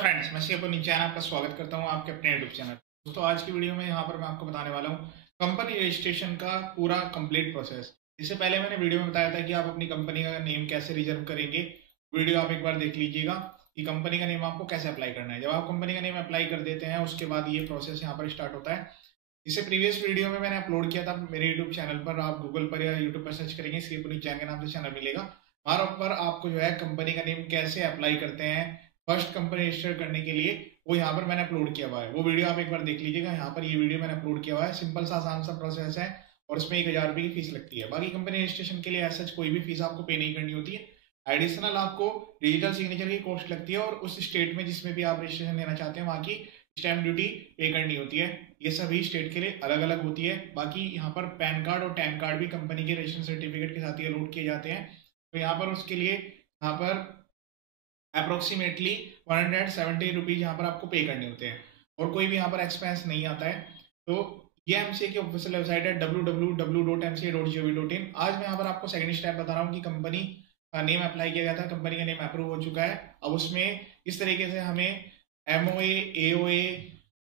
Friends, मैं शिव नीचे आपका स्वागत करता हूं आपके अपने यूट्यूब चैनल। दोस्तों, आज की वीडियो में यहां पर मैं आपको बताने वाला हूं कंपनी रजिस्ट्रेशन का पूरा कंप्लीट प्रोसेस। इससे पहले मैंने वीडियो में बताया था कि आप अपनी कंपनी का नेम कैसे रिजर्व करेंगे। वीडियो आप एक बार देख लीजिएगा कि कंपनी का नेम आपको कैसे अप्लाई करना है। जब आप कंपनी का नेम अप्लाई कर देते हैं उसके बाद ये प्रोसेस यहाँ पर स्टार्ट होता है। इसे प्रीवियस वीडियो में मैंने अपलोड किया था मेरे यूट्यूब चैनल पर। आप गूगल पर या यूट्यूब पर सर्च करेंगे, श्री पुनीत जैन के नाम से चैनल मिलेगा। वहां पर आपको जो है कंपनी का नेम कैसे अप्लाई करते हैं फर्स्ट कंपनी रजिस्टर करने के लिए, वो यहाँ पर मैंने अपलोड किया हुआ है। वो वीडियो आप एक बार देख लीजिएगा। यहाँ पर ये वीडियो मैंने अपलोड किया हुआ है। सिंपल सा आसान सा प्रोसेस है और इसमें 1000 रुपये की फीस लगती है। बाकी कंपनी रजिस्ट्रेशन के लिए ऐसा कोई भी फीस आपको पे नहीं करनी होती है। एडिशनल आपको डिजिटल सिग्नेचर की कॉस्ट लगती है और उस स्टेट में जिसमें भी आप रजिस्ट्रेशन लेना चाहते हैं वहां की स्टैम्प ड्यूटी पे करनी होती है। ये सभी स्टेट के लिए अलग अलग होती है। बाकी यहाँ पर पैन कार्ड और टैन कार्ड भी कंपनी के रजिस्ट्रेशन सर्टिफिकेट के साथ ही लोड किए जाते हैं। तो यहाँ पर उसके लिए यहाँ पर अप्रोक्सीमेटली 170 रुपीज यहाँ पर आपको पे करने होते हैं और कोई भी यहाँ पर एक्सपेंस नहीं आता है। तो ये एमसीए की ऑफिशियल वेबसाइट है www.mca.gov.in। आज मैं यहाँ पर आपको सेकंड स्टेप बता रहा हूँ कि कंपनी का नेम अप्लाई किया गया था, कंपनी का नेम अप्रूव हो चुका है। अब उसमें इस तरीके से हमें एमओए, एओए,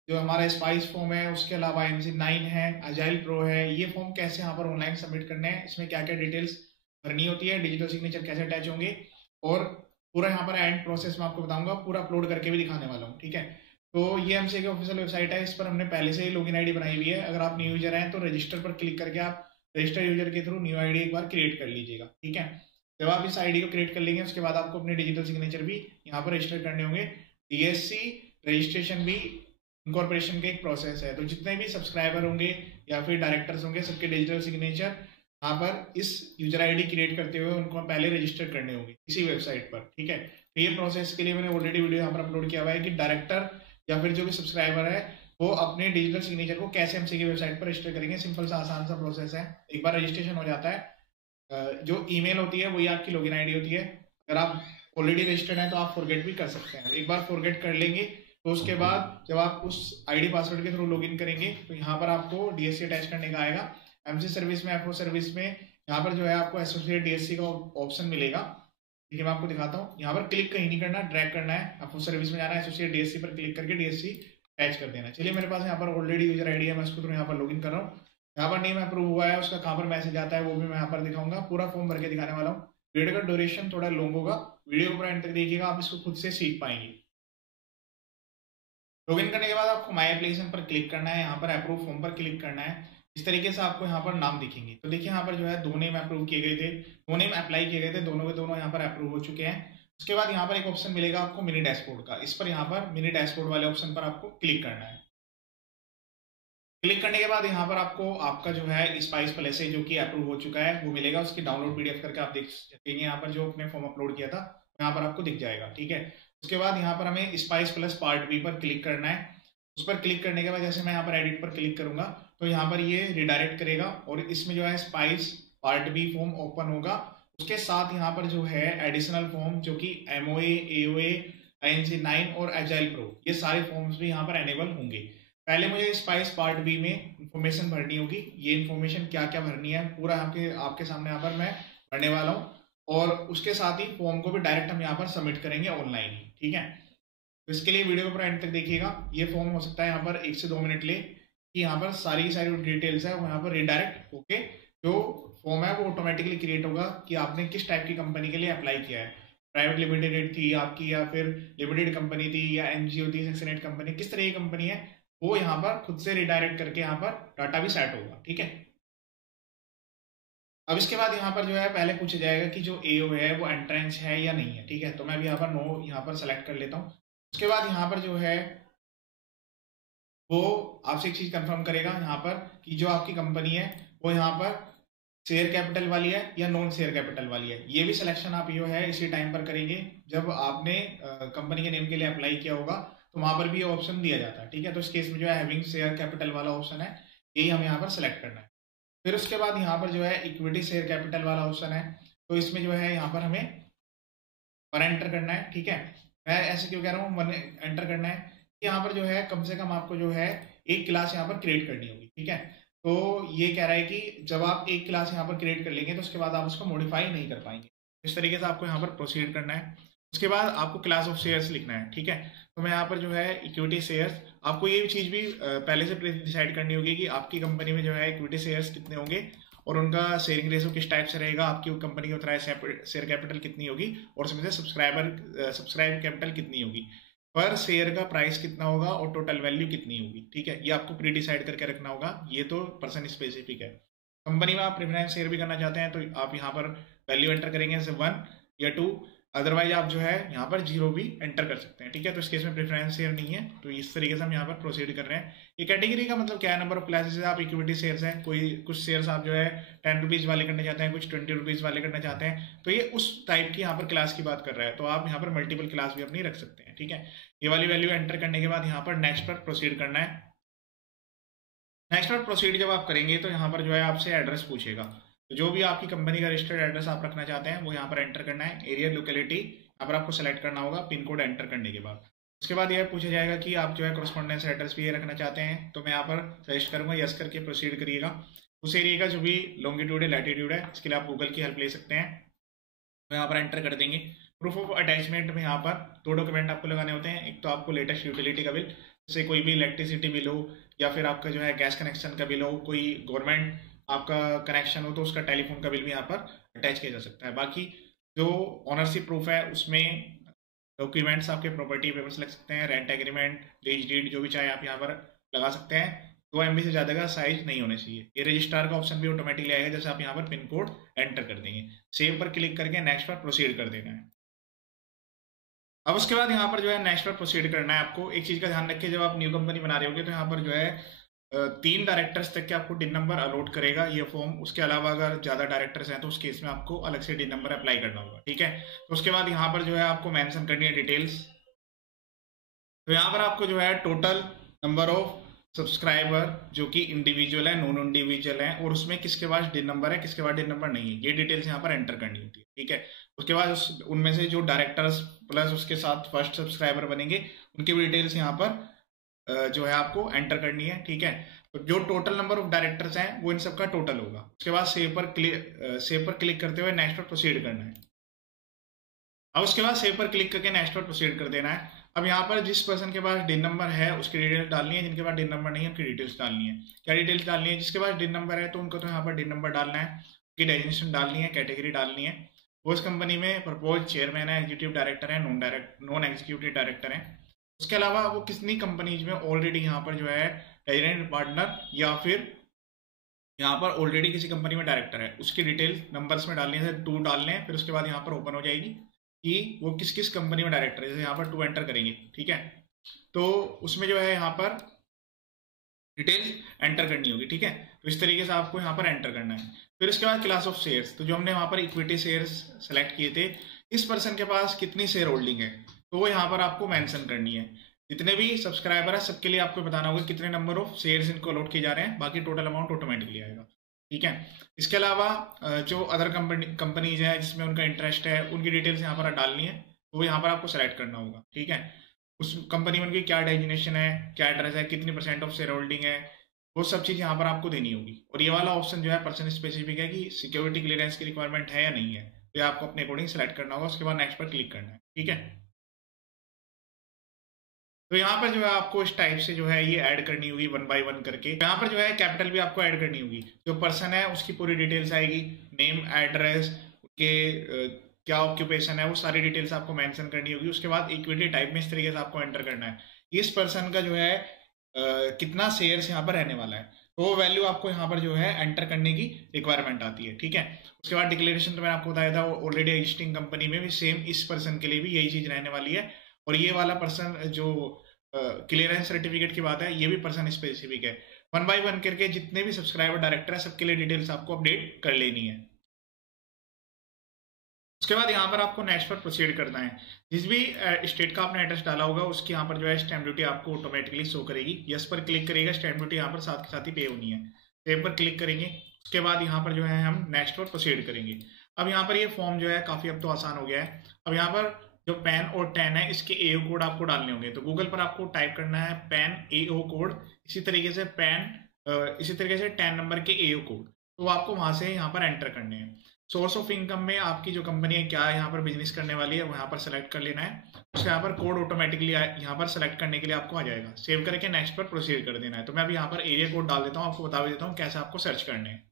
जो हमारा स्पाइस फॉर्म है, उसके अलावा MC9 है, अजाइल प्रो है, ये फॉर्म कैसे यहाँ पर ऑनलाइन सबमिट करने हैं, इसमें क्या क्या डिटेल्स भरनी होती है, डिजिटल सिग्नेचर कैसे अटैच होंगे और पूरा यहाँ पर एंड प्रोसेस मैं आपको बताऊंगा, पूरा अपलोड करके भी दिखाने वाला हूँ। ठीक है, तो ये एमसीए की ऑफिशियल वेबसाइट है। इस पर हमने पहले से ही लॉगिन आईडी बनाई हुई है। अगर आप न्यू यूजर हैं तो रजिस्टर पर क्लिक करके आप रजिस्टर यूजर के थ्रू न्यू आईडी एक बार क्रिएट कर लीजिएगा। ठीक है, जब आप इस आईडी को क्रिएट कर लेंगे उसके बाद आपको अपने डिजिटल सिग्नेचर भी यहाँ पर रजिस्टर करने होंगे। डीएससी रजिस्ट्रेशन भी इनकॉर्पोरेशन का एक प्रोसेस है। तो जितने भी सब्सक्राइबर होंगे या फिर डायरेक्टर्स होंगे, सबके डिजिटल सिग्नेचर यहाँ पर इस यूजर आईडी क्रिएट करते हुए उनको पहले रजिस्टर करने होंगे इसी वेबसाइट पर। ठीक है, तो ये प्रोसेस के लिए मैंने ऑलरेडी वीडियो यहाँ पर अपलोड किया हुआ है कि डायरेक्टर या फिर जो भी सब्सक्राइबर है वो अपने डिजिटल सिग्नेचर को कैसे एमसी की वेबसाइट पर रजिस्टर करेंगे। सिंपल सा आसान सा प्रोसेस है। एक बार रजिस्ट्रेशन हो जाता है, जो ईमेल होती है वही आपकी लॉगिन आईडी होती है। अगर आप ऑलरेडी रजिस्टर्ड हैं तो आप फॉरगेट भी कर सकते हैं। एक बार फॉरगेट कर लेंगे तो उसके बाद जब आप उस आईडी पासवर्ड के थ्रू लॉगिन करेंगे तो यहाँ पर आपको डीएससी अटैच करने का आएगा। एमसी सर्विस में, एफओ सर्विस में यहाँ पर जो है आपको एसोसिएट डीएससी का ऑप्शन मिलेगा। ठीक है, मैं आपको दिखाता हूँ। यहाँ पर क्लिक कहीं नहीं करना, ड्रैग करना है, एफओ सर्विस में जाना है, एसोसिएट डीएससी पर क्लिक करके डीएससी अटैच कर देना। चलिए, मेरे पास यहाँ पर ऑलरेडी यूजर आईडी है, मैं उसको यहाँ पर लॉगिन कर रहा हूँ। यहाँ पर नेम अप्रूव हुआ है, उसका कहाँ पर मैसेज आता है वो भी मैं यहाँ पर दिखाऊंगा। पूरा फॉर्म भर के दिखाने वाला हूँ। वीडियो का ड्यूरेशन थोड़ा लॉन्ग होगा, वीडियो को पूरा एंड तक देखिएगा, आप इसको खुद से सीख पाएंगे। लॉगिन करने के बाद आपको माई एप्लीकेशन पर क्लिक करना है, यहाँ पर अप्रूव फॉर्म पर क्लिक करना है। इस तरीके से आपको यहाँ पर नाम दिखेंगे। तो देखिए यहाँ पर जो है 2 नेम अप्रूव किए गए थे, 2 नेम अप्लाई किए गए थे, दोनों के दोनों यहाँ पर अप्रूव हो चुके हैं। उसके बाद यहाँ पर एक ऑप्शन मिलेगा आपको मिनी डैशबोर्ड का। इस पर यहाँ पर मिनी डैशबोर्ड वाले ऑप्शन पर आपको क्लिक करना है। क्लिक करने के बाद यहाँ पर आपको आपका जो है स्पाइस प्लस जो कि अप्रूव हो चुका है वो मिलेगा। उसकी डाउनलोड पीडीएफ करके आप देख सकेंगे। यहाँ पर जो अपने फॉर्म अपलोड किया था यहाँ पर आपको दिख जाएगा। ठीक है, उसके बाद यहाँ पर हमें स्पाइस प्लस पार्ट बी पर क्लिक करना है। उस पर क्लिक करने के बाद जैसे मैं यहाँ पर एडिट पर क्लिक करूंगा तो यहाँ पर ये रिडायरेक्ट करेगा और इसमें जो है spice part B form open होगा। उसके साथ यहाँ पर जो है एडिशनल फॉर्म जो कि एमओए, एओए, INC9 और एजाइल प्रो, ये सारे फॉर्म्स भी यहाँ पर एनेबल होंगे। पहले मुझे स्पाइस पार्ट बी में इंफॉर्मेशन भरनी होगी। ये इंफॉर्मेशन क्या क्या भरनी है पूरा आपके सामने यहाँ पर मैं भरने वाला हूँ और उसके साथ ही फॉर्म को भी डायरेक्ट हम यहाँ पर सबमिट करेंगे ऑनलाइन ही। ठीक है, तो इसके लिए वीडियो को पूरा एंड तक देखिएगा। ये फॉर्म हो सकता है यहाँ पर 1 से 2 मिनट ले कि यहाँ पर सारी की सारी डिटेल्स है वो यहाँ पर रिडायरेक्ट होके जो फॉर्म है वो ऑटोमेटिकली क्रिएट होगा कि आपने किस टाइप की कंपनी के लिए अप्लाई किया है। प्राइवेट लिमिटेड थी आपकी या फिर लिमिटेड कंपनी थी या एनजीओ थी, सेक्शन 8 कंपनी, किस तरह की कंपनी है वो यहाँ पर खुद से रिडायरेक्ट करके यहाँ पर डाटा भी सेट होगा। ठीक है, अब इसके बाद यहाँ पर जो है पहले पूछा जाएगा कि जो एओ है वो एंट्रेंस है या नहीं है। ठीक है, तो मैं भी यहाँ पर नो यहाँ पर सेलेक्ट कर लेता हूँ। उसके बाद यहाँ पर जो है वो आपसे एक चीज कंफर्म करेगा यहाँ पर कि जो आपकी कंपनी है वो यहाँ पर शेयर कैपिटल वाली है या नॉन शेयर कैपिटल वाली है। ये भी सिलेक्शन आप जो है इसी टाइम पर करेंगे जब आपने कंपनी के नेम के लिए अप्लाई किया होगा तो वहां पर भी ये ऑप्शन दिया जाता है। ठीक है, तो इस केस में जो है हैविंग शेयर कैपिटल वाला ऑप्शन है, यही हम यहाँ पर सिलेक्ट करना है। फिर उसके बाद यहाँ पर जो है इक्विटी शेयर कैपिटल वाला ऑप्शन है, तो इसमें जो है यहाँ पर हमें 1 एंटर करना है। ठीक है, मैं ऐसे क्यों कह रहा हूँ 1 एंटर करना है, यहाँ पर जो है कम से कम आपको जो है 1 क्लास यहाँ पर क्रिएट करनी होगी। ठीक है, तो ये कह रहा है कि जब आप 1 क्लास यहाँ पर क्रिएट कर लेंगे तो उसके बाद आप उसको मॉडिफाई नहीं कर पाएंगे। इस तरीके से आपको यहाँ पर प्रोसीड करना है। उसके बाद आपको क्लास ऑफ शेयर्स लिखना है, ठीक है। तो मैं यहाँ पर जो है इक्विटी शेयर्स, आपको ये चीज़ भी पहले से डिसाइड करनी होगी कि आपकी कंपनी में जो है इक्विटी शेयर्स कितने होंगे और उनका शेयरिंग रेशो किस टाइप से रहेगा, आपकी कंपनी की ऑथराइज्ड शेयर कैपिटल कितनी होगी और उसमें से सब्सक्राइब कैपिटल कितनी होगी, पर शेयर का प्राइस कितना होगा और टोटल वैल्यू कितनी होगी, ठीक है। ये आपको प्री डिसाइड करके रखना होगा, ये तो पर्सन स्पेसिफिक है। कंपनी में आप प्रेफरेंस शेयर भी करना चाहते हैं तो आप यहाँ पर वैल्यू एंटर करेंगे जैसे 1 या 2, अदरवाइज आप जो है यहाँ पर 0 भी एंटर कर सकते हैं, ठीक है। तो इस केस में प्रेफरेंस शेयर नहीं है, तो इस तरीके से हम यहाँ पर प्रोसीड कर रहे हैं। ये कैटेगरी का मतलब क्या है, नंबर ऑफ क्लासेस आप इक्विटी शेयर्स हैं, कोई कुछ शेयर्स आप जो है 10 रुपीज़ वाले करना चाहते हैं, कुछ 20 रुपीज़ वाले करना चाहते हैं, तो ये उस टाइप की यहाँ पर क्लास की बात कर रहा है। तो आप यहाँ पर मल्टीपल क्लास भी अपनी रख सकते हैं, ठीक है। ये वाली वैल्यू एंटर करने के बाद यहाँ पर नेक्स्ट पर प्रोसीड करना है। नेक्स्ट पर प्रोसीड जब आप करेंगे तो यहाँ पर जो है आपसे एड्रेस पूछेगा, तो जो भी आपकी कंपनी का रजिस्टर्ड एड्रेस आप रखना चाहते हैं वो यहाँ पर एंटर करना है। एरिया लोकेलिटी यहाँ पर आपको सेलेक्ट करना होगा पिन कोड एंटर करने के बाद। उसके बाद यह पूछा जाएगा कि आप जो है कॉरेस्पॉन्डेंस एड्रेस भी ये रखना चाहते हैं, तो मैं यहाँ पर सजेस्ट करूँगा यस करके प्रोसीड करिएगा। उस एरिया का जो भी लॉन्गिट्यूड है, लैटिट्यूड है, इसके लिए आप गूगल की हेल्प ले सकते हैं। तो यहाँ पर एंटर कर देंगे। प्रूफ ऑफ अटैचमेंट में यहाँ पर 2 डॉक्यूमेंट आपको लगाने होते हैं। एक तो आपको लेटेस्ट यूटिलिटी का बिल, जैसे कोई भी इलेक्ट्रिसिटी बिल हो या फिर आपका जो है गैस कनेक्शन का बिल हो, कोई गवर्नमेंट आपका कनेक्शन हो तो उसका टेलीफोन का बिल भी यहाँ पर अटैच किया जा सकता है। बाकी जो ऑनरशिप प्रूफ है उसमें डॉक्यूमेंट्स आपके प्रॉपर्टी पेपर्स लग सकते हैं, रेंट एग्रीमेंट, लीज डीड, जो भी चाहे आप यहाँ पर लगा सकते हैं। 2 MB से ज़्यादा का साइज नहीं होना चाहिए। ये रजिस्ट्रार का ऑप्शन भी ऑटोमेटिकली आएगा, जैसे आप यहाँ पर पिन कोड एंटर कर देंगे। सेव पर क्लिक करके नेक्स्ट पर प्रोसीड कर देना है। अब उसके बाद यहाँ पर जो है नेक्स्ट पर प्रोसीड करना है। आपको एक चीज़ का ध्यान रखिए, जब आप न्यू कंपनी बना रहे होगे तो यहाँ पर जो है 3 डायरेक्टर्स तक के आपको डिन नंबर अलॉट करेगा ये फॉर्म। उसके अलावा अगर ज़्यादा डायरेक्टर्स हैं तो उस केस में आपको अलग से डिन नंबर अप्लाई करना होगा, ठीक है। तो उसके बाद यहाँ पर जो है आपको मेंशन करनी है डिटेल्स। तो यहाँ पर आपको जो है टोटल नंबर ऑफ सब्सक्राइबर जो कि इंडिविजुअल है, नॉन इंडिविजुअल है, और उसमें किसके पास डिन नंबर है, किसके पास डिन नंबर नहीं है, ये डिटेल्स यहाँ पर एंटर करनी होती है, ठीक है। उसके बाद उनमें से जो डायरेक्टर्स प्लस उसके साथ फर्स्ट सब्सक्राइबर बनेंगे उनकी भी डिटेल्स यहाँ पर जो है आपको एंटर करनी है, ठीक है। तो जो टोटल नंबर ऑफ डायरेक्टर्स हैं वो इन सबका टोटल होगा। उसके बाद सेव पर क्लिक करते हुए नेक्स्ट पर प्रोसीड करना है। अब उसके बाद सेव पर क्लिक करके नेक्स्ट पर प्रोसीड कर देना है। अब यहाँ पर जिस पर्सन के पास डिन नंबर है उसकी डिटेल्स डालनी है, जिनके पास डिन नंबर नहीं है उनकी डिटेल्स डालनी है। क्या डिटेल्स डालनी है, जिसके पास डिन नंबर है तो उनको तो यहाँ पर डिन नंबर डालना है, उनकी डेजिग्नेशन डालनी है, कैटेगरी डालनी है, वो इस कंपनी में प्रपोज चेयरमैन है, एग्जीक्यूटिव डायरेक्टर है, नॉन एग्जीक्यूटिव डायरेक्टर है। उसके अलावा वो कितनी कंपनीज में ऑलरेडी यहाँ पर जो है रेजिडेंट पार्टनर या फिर यहाँ पर ऑलरेडी किसी कंपनी में डायरेक्टर है उसकी डिटेल नंबर्स में डालनी है, 2 डालने हैं। फिर उसके बाद यहाँ पर ओपन हो जाएगी कि वो किस किस कंपनी में डायरेक्टर है, जैसे यहाँ पर 2 एंटर करेंगे, ठीक है। तो उसमें जो है यहाँ पर डिटेल्स एंटर करनी होगी, ठीक है। तो इस तरीके से आपको यहाँ पर एंटर करना है। फिर उसके बाद क्लास ऑफ शेयर्स, तो जो हमने वहाँ पर इक्विटी शेयर्स सेलेक्ट किए थे, इस पर्सन के पास कितनी शेयर होल्डिंग है तो वो यहाँ पर आपको मेंशन करनी है। जितने भी सब्सक्राइबर है सबके लिए आपको बताना होगा कितने नंबर ऑफ शेयर्स इनको अलॉट किए जा रहे हैं, बाकी टोटल अमाउंट ऑटोमेटिकली आएगा, ठीक है। इसके अलावा जो अदर कंपनीज है जिसमें उनका इंटरेस्ट है उनकी डिटेल्स यहाँ पर डालनी है, तो वो यहाँ पर आपको सेलेक्ट करना होगा, ठीक है। उस कंपनी में उनकी क्या डेजिग्नेशन है, क्या एड्रेस है, कितनी % ऑफ शेयर होल्डिंग है, वो सब चीज़ यहाँ पर आपको देनी होगी। और ये वाला ऑप्शन जो है पर्सन स्पेसिफिक है कि सिक्योरिटी क्लियरेंस की रिक्वायरमेंट है या नहीं है, तो आपको अपने अकॉर्डिंग सेलेक्ट करना होगा। उसके बाद नेक्स्ट पर क्लिक करना है, ठीक है। तो यहाँ पर जो है आपको इस टाइप से जो है ये ऐड करनी होगी 1 by 1 करके। यहाँ पर जो है कैपिटल भी आपको ऐड करनी होगी। जो पर्सन है उसकी पूरी डिटेल्स आएगी, नेम, एड्रेस, के क्या ऑक्यूपेशन है, वो सारी डिटेल्स आपको मेंशन करनी होगी। उसके बाद इक्विटी टाइप में इस तरीके से आपको एंटर करना है, इस पर्सन का जो है कितना शेयर्स यहाँ पर रहने वाला है, तो वो वैल्यू आपको यहाँ पर जो है एंटर करने की रिक्वायरमेंट आती है, ठीक है। उसके बाद डिक्लेरेशन तो मैंने आपको बताया था, ऑलरेडी एग्जिस्टिंग कंपनी में भी सेम इस पर्सन के लिए भी यही चीज रहने वाली है। और ये वाला पर्सन जो क्लियरेंस सर्टिफिकेट की बात है ये भी पर्सन स्पेसिफिक है। 1 by 1 करके जितने भी सब्सक्राइबर डायरेक्टर है सबके लिए डिटेल्स आपको अपडेट कर लेनी है। उसके बाद यहाँ पर आपको नेक्स्ट पर प्रोसीड करना है। जिस भी स्टेट का आपने एड्रेस डाला होगा उसकी यहाँ पर जो है स्टैम्प ड्यूटी आपको ऑटोमेटिकली शो करेगी। यस पर क्लिक करेगा, स्टैम्प ड्यूटी यहाँ पर साथ के साथ ही पे होनी है। सेव पर क्लिक करेंगे, उसके बाद यहाँ पर जो है हम नेक्स्ट पर प्रोसीड करेंगे। अब यहाँ पर ये फॉर्म जो है काफ़ी अब तो आसान हो गया है। अब यहाँ पर जो पैन और टैन है इसके एओ कोड आपको डालने होंगे, तो गूगल पर आपको टाइप करना है पैन एओ कोड, इसी तरीके से टैन नंबर के एओ कोड, तो आपको वहां से यहाँ पर एंटर करने हैं। सोर्स ऑफ इनकम में आपकी जो कंपनी है क्या यहाँ पर बिजनेस करने वाली है वो यहाँ पर सेलेक्ट कर लेना है। उसके यहाँ पर कोड ऑटोमेटिकली यहाँ पर सेलेक्ट करने के लिए आपको आ जाएगा। सेव करके नेक्स्ट पर प्रोसीड कर देना है। तो मैं अभी यहाँ पर एरिया कोड डाल देता हूँ, आपको बता देता हूँ कैसे आपको सर्च करने हैं।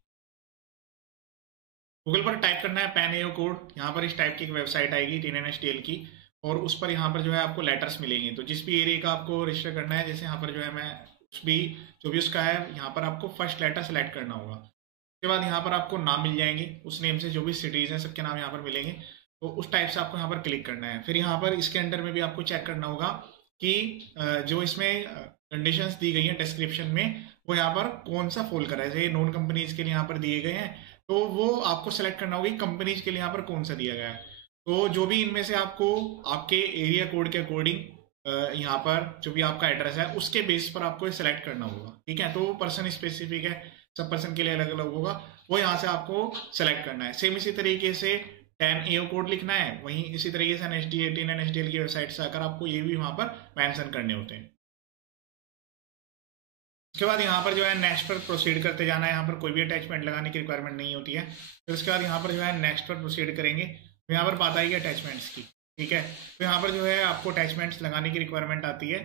गूगल पर टाइप करना है पैन एओ कोड। यहाँ पर इस टाइप की एक वेबसाइट आएगी TNSTL की, और उस पर यहाँ पर जो है आपको लेटर्स मिलेंगे। तो जिस भी एरिया का आपको रजिस्टर करना है, जैसे यहाँ पर जो है मैं उस भी जो भी उसका है, यहाँ पर आपको फर्स्ट लेटर सेलेक्ट करना होगा। उसके बाद यहाँ पर आपको नाम मिल जाएंगे, उस नेम से जो भी सिटीज हैं सबके नाम यहाँ पर मिलेंगे। तो उस टाइप से आपको यहाँ पर क्लिक करना है। फिर यहाँ पर इसके अंडर में भी आपको चेक करना होगा कि जो इसमें कंडीशंस दी गई हैं डिस्क्रिप्शन में, वो यहाँ पर कौन सा फॉल कर रहा है। जैसे नॉन कंपनीज के लिए यहाँ पर दिए गए हैं, तो वो आपको सेलेक्ट करना होगा कि कंपनीज के लिए यहाँ पर कौन सा दिया गया है। तो जो भी इनमें से आपको आपके एरिया कोड के अकॉर्डिंग यहाँ पर जो भी आपका एड्रेस है उसके बेस पर आपको सेलेक्ट करना होगा। ठीक है, तो वो पर्सन स्पेसिफिक है, सब पर्सन के लिए अलग अलग होगा, वो यहाँ से आपको सेलेक्ट करना है। सेम इसी तरीके से 10 AO कोड लिखना है, वहीं इसी तरीके से NSDL की वेबसाइट से आकर आपको ये भी वहाँ पर मेंशन करने होते हैं। उसके बाद यहाँ पर जो है नेक्स्ट पर प्रोसीड करते जाना है। यहाँ पर कोई भी अटैचमेंट लगाने की रिक्वायरमेंट नहीं होती है। फिर उसके बाद यहाँ पर जो है नेक्स्ट पर प्रोसीड करेंगे, तो यहाँ पर बात आएगी अटैचमेंट्स की। ठीक है, तो यहाँ पर जो है आपको अटैचमेंट्स लगाने की रिक्वायरमेंट आती है।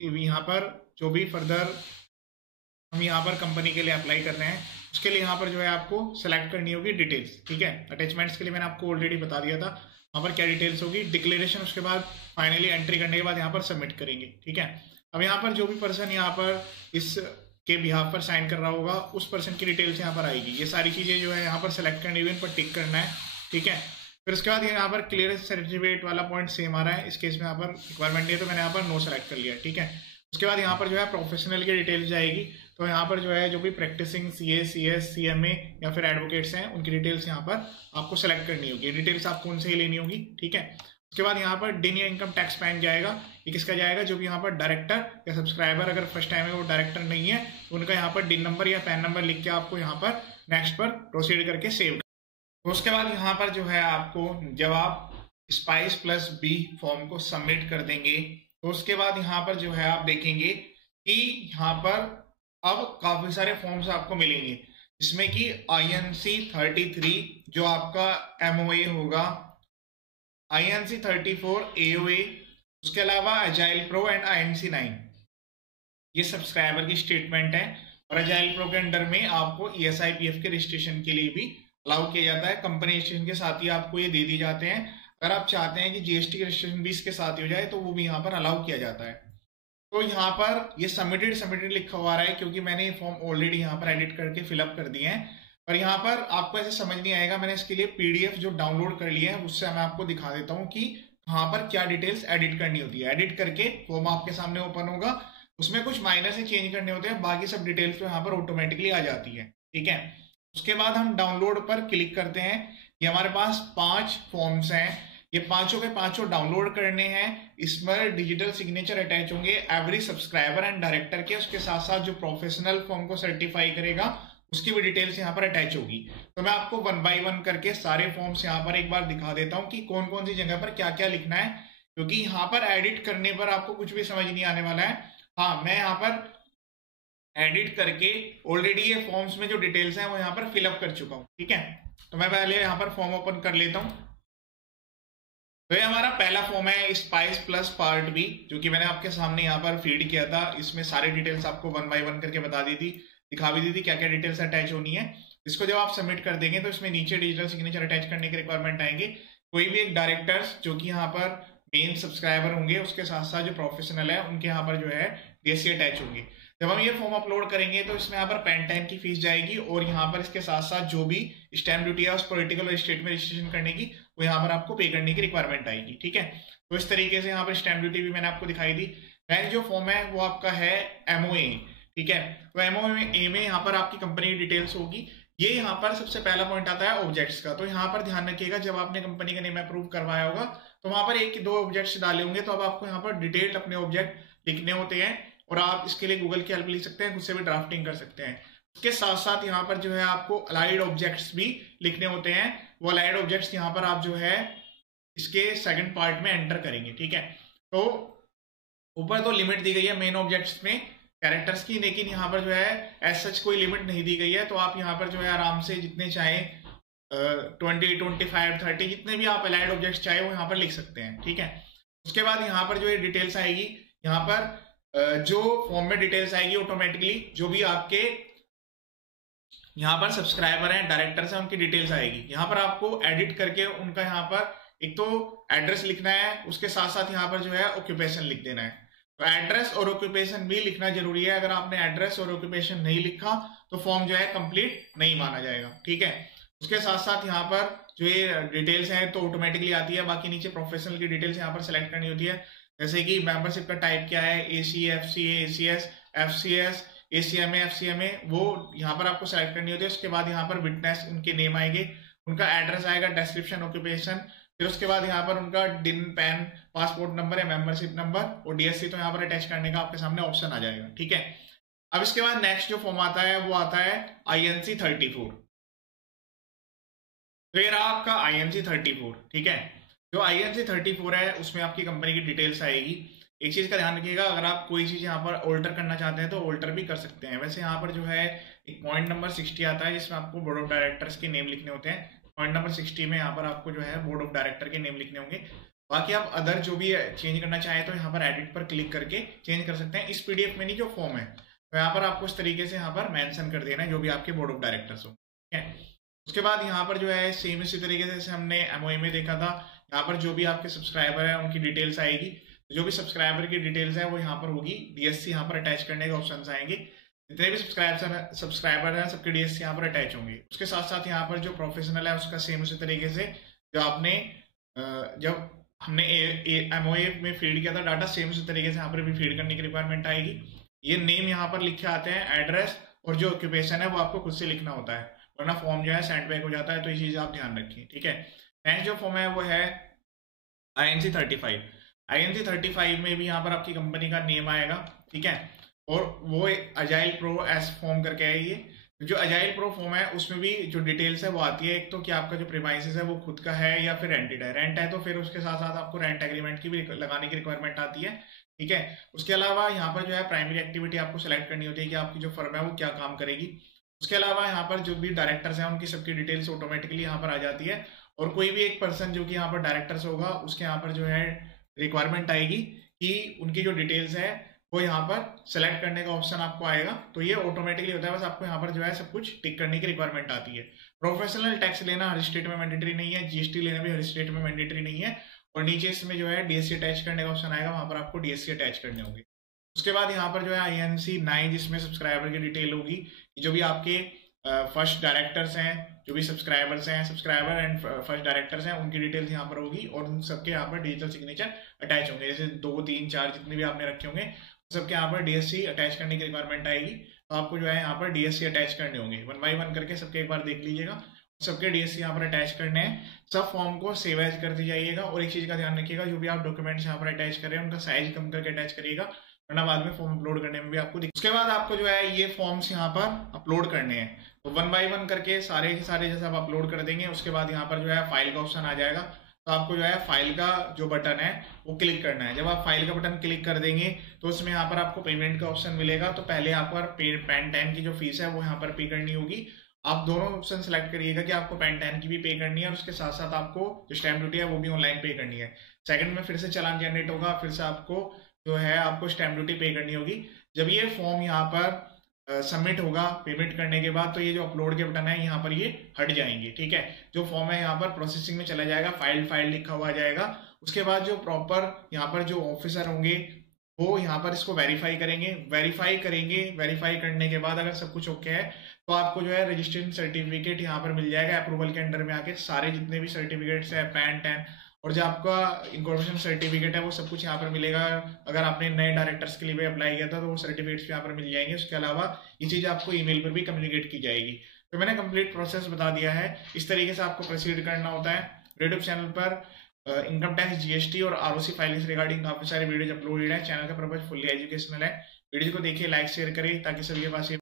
यहाँ पर जो भी फर्दर हम यहाँ पर कंपनी के लिए अप्लाई कर रहे हैं, उसके लिए यहाँ पर जो है आपको सेलेक्ट करनी होगी डिटेल्स। ठीक है, अटैचमेंट्स के लिए मैंने आपको ऑलरेडी बता दिया था, वहाँ पर क्या डिटेल्स होगी, डिक्लेरेशन, उसके बाद फाइनली एंट्री करने के बाद यहाँ पर सबमिट करेंगे। ठीक है, अब यहाँ पर जो भी पर्सन यहाँ पर इस के बिहाफ पर साइन कर रहा होगा, उस पर्सन की डिटेल्स यहाँ पर आएगी। ये सारी चीजें जो है यहाँ पर सेलेक्ट करनी हुई, इन पर टिक करना है। ठीक है, फिर उसके बाद यहाँ पर क्लियरेंस सर्टिफिकेट वाला पॉइंट सेम आ रहा है, इस केस में यहाँ पर रिक्वायरमेंट नहीं है, तो मैंने यहाँ पर नो सेलेक्ट कर लिया। ठीक है, उसके बाद यहाँ पर जो है प्रोफेशनल की डिटेल्स जाएगी। तो यहाँ पर जो है जो भी प्रैक्टिसिंग CA, CS, CMA या फिर एडवोकेट्स हैं, उनकी डिटेल्स यहाँ पर आपको सेलेक्ट करनी होगी। डिटेल्स आपको उनसे ही लेनी होगी। ठीक है, उसके बाद यहाँ पर डिन या इनकम टैक्स पैन जाएगा। ये किसका जाएगा, जो भी यहाँ पर डायरेक्टर या सब्सक्राइबर अगर फर्स्ट टाइम है वो डायरेक्टर नहीं है, तो उनका यहाँ पर डिन नंबर या पैन नंबर लिख के आपको यहाँ पर नेक्स्ट पर प्रोसीड करके सेव। तो उसके बाद यहाँ पर जो है आपको जब आप SPICE+B फॉर्म को सबमिट कर देंगे, तो उसके बाद यहाँ पर जो है आप देखेंगे कि यहाँ पर अब काफी सारे फॉर्म्स आपको मिलेंगे, जिसमें कि INC 33 जो आपका MOA होगा, INC 34 AOA, उसके अलावा Agile Pro एंड INC 9, ये सब्सक्राइबर की स्टेटमेंट है। और Agile Pro के अंडर में आपको ESIPF के रजिस्ट्रेशन के लिए भी अलाउ किया जाता है। कंपनी रजिस्ट्रेशन के साथ ही आपको ये दे दी जाते हैं। अगर आप चाहते हैं कि GST के रजिस्ट्रेशन भी इसके साथ ही हो जाए, तो वो भी यहाँ पर अलाउ किया जाता है। तो यहाँ पर ये सबमिटेड लिखा हुआ है, क्योंकि मैंने ये फॉर्म ऑलरेडी यहाँ पर एडिट करके फिलअप कर दिए हैं। और यहाँ पर आपको ऐसे समझ नहीं आएगा, मैंने इसके लिए PDF जो डाउनलोड कर लिए हैं, उससे मैं आपको दिखा देता हूँ कि यहाँ पर क्या डिटेल्स एडिट करनी होती है। एडिट करके फॉर्म आपके सामने ओपन होगा, उसमें कुछ माइनर से चेंज करने होते हैं, बाकी सब डिटेल्स तो यहाँ पर ऑटोमेटिकली आ जाती है। ठीक है, उसके बाद हम डाउनलोड पर क्लिक करते हैं। ये हमारे पास 5 फॉर्म्स हैं, ये पांचों के पांचों डाउनलोड करने हैं। इसमें डिजिटल सिग्नेचर अटैच होंगे एवरी सब्सक्राइबर एंड डायरेक्टर के, उसके साथ साथ जो प्रोफेशनल फॉर्म को सर्टिफाई करेगा उसकी भी डिटेल्स यहाँ पर अटैच होगी। तो मैं आपको 1 बाय 1 करके सारे फॉर्म्स यहाँ पर एक बार दिखा देता हूँ कि कौन कौन सी जगह पर क्या क्या लिखना है, क्योंकि यहाँ पर एडिट करने पर आपको कुछ भी समझ नहीं आने वाला है। हाँ, मैं यहाँ पर एडिट करके ऑलरेडी ये फॉर्म्स में जो डिटेल्स हैं वो यहाँ पर फिलअप कर चुका हूँ। ठीक है, तो मैं पहले यहाँ पर फॉर्म ओपन कर लेता हूँ। तो ये हमारा पहला फॉर्म है SPICE+ पार्ट B, जो कि मैंने आपके सामने यहाँ पर फीड किया था। इसमें सारी डिटेल्स आपको 1 बाय 1 करके बता दी थी, दिखा भी दी थी क्या क्या डिटेल्स अटैच होनी है। इसको जब आप सबमिट कर देंगे तो इसमें नीचे डिजिटल सिग्नेचर अटैच करने के रिक्वायरमेंट आएंगे। कोई भी एक डायरेक्टर्स जो कि यहाँ पर मेन सब्सक्राइबर होंगे, उसके साथ साथ जो प्रोफेशनल है उनके यहाँ पर जो है DSC अटैच होंगे। जब हम ये फॉर्म अपलोड करेंगे तो इसमें यहाँ पर पेन टाइम की फीस जाएगी, और यहाँ पर इसके साथ साथ जो भी स्टैम्प ड्यूटी है उस पॉलिटिकल स्टेट में रजिस्ट्रेशन करने की, वो यहाँ पर आपको पे करने की रिक्वायरमेंट आएगी। ठीक है, तो इस तरीके से यहाँ पर स्टैम्प ड्यूटी भी मैंने आपको दिखाई दी। नेक्स्ट जो फॉर्म है वो आपका है MOA। ठीक है, तो MOA में यहाँ पर आपकी कंपनी की डिटेल्स होगी। ये यहाँ पर सबसे पहला पॉइंट आता है ऑब्जेक्ट्स का। तो यहाँ पर ध्यान रखिएगा, जब आपने कंपनी का नेम अप्रूव करवाया होगा तो वहां पर 1 2 ऑब्जेक्ट्स डाले होंगे, तो अब आपको यहाँ पर डिटेल्ड अपने ऑब्जेक्ट लिखने होते हैं, और आप इसके लिए गूगल की हेल्प ले सकते हैं, खुद से भी ड्राफ्टिंग कर सकते हैं। उसके साथ साथ यहाँ पर जो है आपको अलाइड ऑब्जेक्ट्स भी लिखने होते हैं। वो अलाइड ऑब्जेक्ट्स यहाँ पर आप जो है इसके सेकंड पार्ट में एंटर करेंगे। ठीक है, तो ऊपर तो लिमिट दी गई है मेन ऑब्जेक्ट्स में कैरेक्टर्स की, लेकिन यहाँ पर जो है एज सच कोई लिमिट नहीं दी गई है। तो आप यहाँ पर जो है आराम से जितने चाहें 20, 25, 30 जितने भी आप अलाइड ऑब्जेक्ट्स चाहे वो यहाँ पर लिख सकते हैं। ठीक है, उसके बाद यहाँ पर जो ये डिटेल्स आएगी, यहाँ पर जो फॉर्म में डिटेल्स आएगी ऑटोमेटिकली जो भी आपके यहाँ पर सब्सक्राइबर हैं, डायरेक्टर्स हैं, उनकी डिटेल्स आएगी। यहाँ पर आपको एडिट करके उनका यहाँ पर एक तो एड्रेस लिखना है, उसके साथ साथ यहाँ पर जो है ऑक्यूपेशन लिख देना है। तो एड्रेस और ऑक्यूपेशन भी लिखना जरूरी है। अगर आपने एड्रेस और ऑक्यूपेशन नहीं लिखा तो फॉर्म जो है कंप्लीट नहीं माना जाएगा। ठीक है, उसके साथ साथ यहाँ पर जो ये डिटेल्स हैं तो ऑटोमेटिकली आती है। बाकी नीचे प्रोफेशनल की डिटेल्स यहाँ पर सेलेक्ट करनी होती है, जैसे कि मेंबरशिप का टाइप क्या है, AC, FCA, ACS, FCS, ACMA, FCMA, वो यहाँ पर आपको सेलेक्ट करनी होती है। उसके बाद यहाँ पर विटनेस उनके नेम आएंगे, उनका एड्रेस आएगा, डिस्क्रिप्शन, ऑक्यूपेशन, फिर उसके बाद यहाँ पर उनका डिन, पैन, पासपोर्ट नंबर है, मेंबरशिप नंबर और डीएससी तो यहाँ पर अटैच करने का आपके सामने ऑप्शन आ जाएगा। ठीक है, अब इसके बाद नेक्स्ट जो फॉर्म आता है वो आता है INC 34। तो ये रहा आपका INC 34। ठीक है, जो INC 34 है उसमें आपकी कंपनी की डिटेल्स आएगी। एक चीज का ध्यान रखिएगा, अगर आप कोई चीज यहाँ पर ऑल्टर करना चाहते हैं तो ऑल्टर भी कर सकते हैं। वैसे यहाँ पर जो है एक पॉइंट नंबर 60 आता है जिसमें आपको बोर्ड ऑफ डायरेक्टर्स के नेम लिखने होते हैं। पॉइंट नंबर 60 में यहाँ पर आपको जो है बोर्ड ऑफ डायरेक्टर के नेम लिखने होंगे। बाकी आप अदर जो भी चेंज करना चाहें तो यहाँ पर एडिट पर क्लिक करके चेंज कर सकते हैं। इस पीडीएफ में नहीं जो फॉर्म है तो यहाँ पर आपको इस तरीके से यहाँ पर मेंशन कर देना है जो भी आपके बोर्ड ऑफ डायरेक्टर्स हो। ठीक है, उसके बाद यहाँ पर जो है सेम इसी तरीके से जैसे हमने एमओए में देखा था, यहाँ पर जो भी आपके सब्सक्राइबर है उनकी डिटेल्स आएगी। जो भी सब्सक्राइबर की डिटेल्स है वो यहाँ पर होगी। डीएससी यहाँ पर अटैच करने के ऑप्शन आएंगे, जितने भी सब्सक्राइबर हैं सबके डीएससी यहाँ पर अटैच होंगे। उसके साथ साथ यहाँ पर जो प्रोफेशनल है उसका सेम उसी तरीके से जो आपने जब हमने एमओए में फीड किया था डाटा, सेम उसी तरीके से यहाँ पर भी फीड करने की रिक्वायरमेंट आएगी। ये नेम यहाँ पर लिखे आते हैं, एड्रेस और जो ऑक्यूपेशन है वो आपको खुद से लिखना होता है, वरना फॉर्म जो है सेंड बैक हो जाता है। तो ये चीज आप ध्यान रखिए। ठीक है, नेक्स्ट जो फॉर्म है वो है INC 35। INC 35 में भी यहाँ पर आपकी कंपनी का नेम आएगा। ठीक है, और वो अजाइल प्रो एस फॉर्म करके है। ये जो अजाइल प्रो फॉर्म है उसमें भी जो डिटेल्स है वो आती है। एक तो कि आपका जो प्रीमाइसेस है वो खुद का है या फिर रेंटेड है। रेंट है तो फिर उसके साथ साथ आपको रेंट एग्रीमेंट की भी लगाने की रिक्वायरमेंट आती है। ठीक है, उसके अलावा यहाँ पर जो है प्राइमरी एक्टिविटी आपको सेलेक्ट करनी होती है कि आपकी जो फर्म है वो क्या काम करेगी। उसके अलावा यहाँ पर जो भी डायरेक्टर्स हैं उनकी सबकी डिटेल्स ऑटोमेटिकली यहाँ पर आ जाती है। और कोई भी एक पर्सन जो कि यहाँ पर डायरेक्टर्स होगा उसके यहाँ पर जो है रिक्वायरमेंट आएगी कि उनकी जो डिटेल्स है वो यहाँ पर सेलेक्ट करने का ऑप्शन आपको आएगा। तो ये ऑटोमेटिकली होता है, बस आपको यहाँ पर जो है सब कुछ टिक करने की रिक्वायरमेंट आती है। प्रोफेशनल टैक्स लेना हर स्टेट में मैंडेटरी नहीं है, जीएसटी लेना भी हर स्टेट में मैंडेटरी नहीं है। और नीचे इसमें जो है डीएससी अटैच करने का ऑप्शन आएगा, वहां पर आपको डीएससी अटैच करने होंगे। उसके बाद यहाँ पर जो है INC 9 जिसमें सब्सक्राइबर की डिटेल होगी, जो भी आपके फर्स्ट डायरेक्टर्स हैं, जो भी सब्सक्राइबर एंड फर्स्ट डायरेक्टर्स हैं उनकी डिटेल्स यहाँ पर होगी और उन सबके यहाँ पर डिजिटल सिग्नेचर अटैच होंगे। जैसे 2, 3, 4 जितने भी आपने रखे होंगे सबके यहाँ पर डीएससी अटैच करने की रिक्वायरमेंट आएगी। तो आपको जो है यहाँ पर डीएससी अटैच करने होंगे। 1 बाय 1 करके सबके एक बार देख लीजिएगा, सबके डीएससी यहाँ पर अटैच करने हैं। सब फॉर्म को सेव एज करते जाइएगा। और एक चीज का ध्यान रखिएगा, जो भी आप डॉक्यूमेंट्स यहाँ पर अटैच कर रहे हैं उनका साइज कम करके अटैच करिएगा, वरना बाद में फॉर्म अपलोड करने में भी आपको उसके बाद आपको जो है ये फॉर्म्स यहाँ पर अपलोड करने हैं। तो 1 बाय 1 करके सारे के सारे जैसे आप अपलोड कर देंगे, उसके बाद यहाँ पर जो है फाइल का ऑप्शन आ जाएगा। तो आपको जो है फाइल का जो बटन है वो क्लिक करना है। जब आप फाइल का बटन क्लिक कर देंगे तो उसमें यहाँ पर आपको पेमेंट का ऑप्शन मिलेगा। तो पहले यहाँ पर पैन 10 की जो फीस है वो यहाँ पर पे करनी होगी। आप दोनों ऑप्शन सेलेक्ट करिएगा कि आपको पैन 10 की भी पे करनी है और उसके साथ साथ आपको जो स्टैम्प ड्यूटी है वो भी ऑनलाइन पे करनी है। सेकंड में फिर से चालान जनरेट होगा, फिर से आपको जो है आपको स्टैम्प ड्यूटी पे करनी होगी। जब ये फॉर्म यहाँ पर सबमिट होगा पेमेंट करने के बाद, तो ये जो अपलोड के बटन है यहाँ पर ये हट जाएंगे। ठीक है, जो फॉर्म है यहाँ पर प्रोसेसिंग में चला जाएगा, फाइल लिखा हुआ जाएगा। उसके बाद जो प्रॉपर यहाँ पर जो ऑफिसर होंगे वो यहाँ पर इसको वेरीफाई करेंगे। वेरीफाई करने के बाद अगर सब कुछ ओके है तो आपको जो है रजिस्ट्रेशन सर्टिफिकेट यहाँ पर मिल जाएगा। अप्रूवल के अंडर में आके सारे जितने भी सर्टिफिकेट्स है, पैन 10 और जो आपका इनकॉर्पोरेशन सर्टिफिकेट है वो सब कुछ यहाँ पर मिलेगा। अगर आपने नए डायरेक्टर्स के लिए भी अप्लाई किया था तो वो सर्टिफिकेट्स यहाँ पर मिल जाएंगे। उसके अलावा ये चीज़ आपको ईमेल पर भी कम्युनिकेट की जाएगी। तो मैंने कंप्लीट प्रोसेस बता दिया है, इस तरीके से आपको प्रोसीड करना होता है। यूट्यूब चैनल पर इनकम टैक्स, जीएसटी और आरओसी फाइलिंग रिगार्डिंग काफी सारे वीडियोज अपलोडेड है। चैनल का पर्पज फुल्ली एजुकेशनल है। वीडियो को देखिए, लाइक शेयर करें ताकि सभी के पास